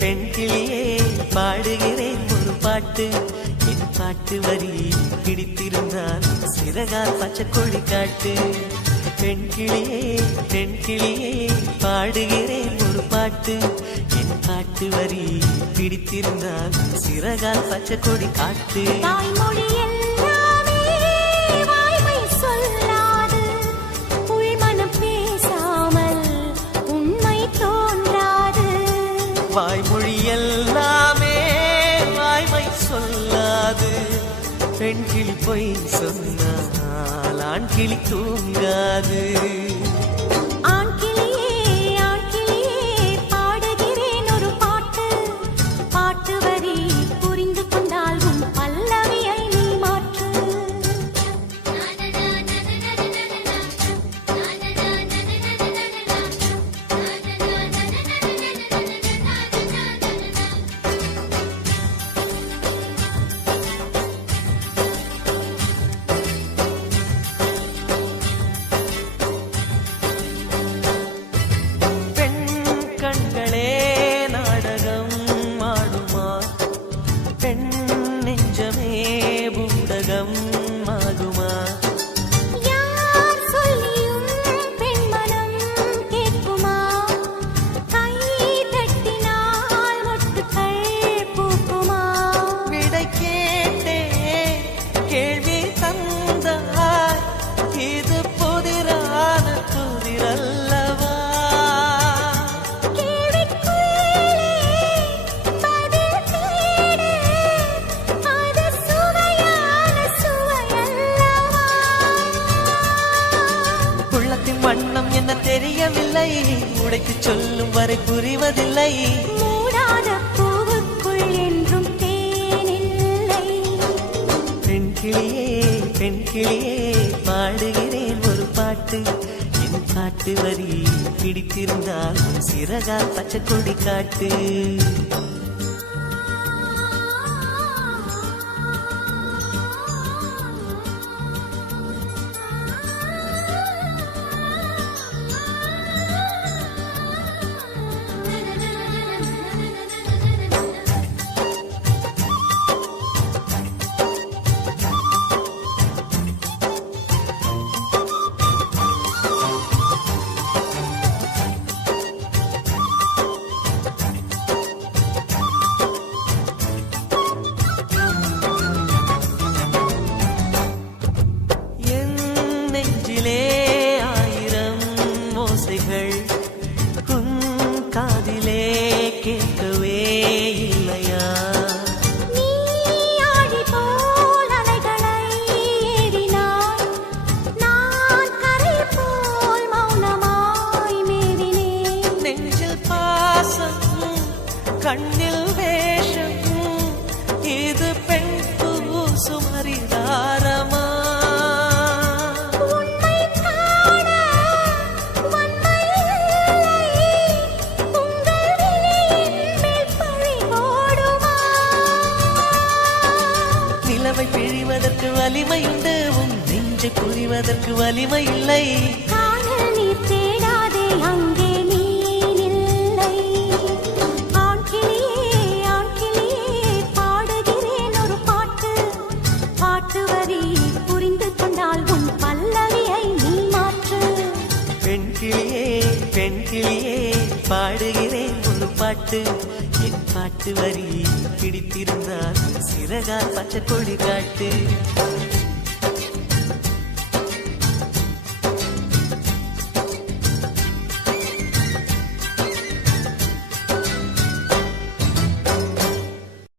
பெண் கிளியே பாடுகிறேன் ஒரு பாட்டு. என் பாட்டு வரி பிடித்திருந்தால் சிறகால் பச்சை கொடி காட்டு. பெண் கிளியே பாடுகிறேன் ஒரு பாட்டு. என் பாட்டு வரி பிடித்திருந்தால் சிறகால் பச்சை கொடி காட்டு. வாய்மொழி எல்லாமே வாய்மை சொல்லாது. பெண் கிளி பொய் சொன்னால் ஆண் கிளி தூங்காது. ஆண் கிளியே பாடுகிறேன் ஒரு பாட்டு. பாட்டு வரி புரிந்து கொண்டால் உன் பல்லவியை நீ மாற்று. கண்களே நாடகம் ஆடுமா? பெண் நெஞ்சமே பூடகம் ஆகுமா? யார் சொல்லியும் பெண்மனம் கேட்குமா? கை தட்டினால் மொட்டுக்கள் பூக்குமா? விடை கேட்டே கேள்வி தந்தாய். இது புதிரான புதிரல்லவா? வண்ணம் என்ன தெரியவில்லை, உடைத்து சொல்லும் வரை புரிவதில்லை. மூடாத பூவுக்குள் என்றும் தேனில்லை. பெண் கிளியே பாடுகிறேன் ஒரு பாட்டு. என் பாட்டு வரி பிடித்திருந்தால் சிறகால் பச்சை கொடி காட்டு. ஆயிரம் ஓசைகள் உன் காதிலே கேட்கவே இல்லையா? நீ ஆழி போல் அலைகளை ஏறினாய். நான் கரை போல் மௌனமாய் மேவினேன். நெஞ்சில் பாசம் கண்ணில் வேஷம், இது பெண் சுமரிதாரமா? நிலவை பிழிவதற்கு வலிமையுண்டு, உன் நெஞ்சை புரிவதற்கு வலிமை இல்லை. காதல் நீர் தேடாதே, அங்கே நீ இல்லை. ஆண் கிளியே பாடுகிறேன் ஒரு பாட்டு. பாட்டு வரி புரிந்து கொண்டால் உன் பல்லவியை நீ மாற்று. பெண் கிளியே பாடுகிறேன் ஒரு பாட்டு. என் பாட்டு வரி பிடித்திருந்தால் சிறகால் பச்சை கொடி காட்டு.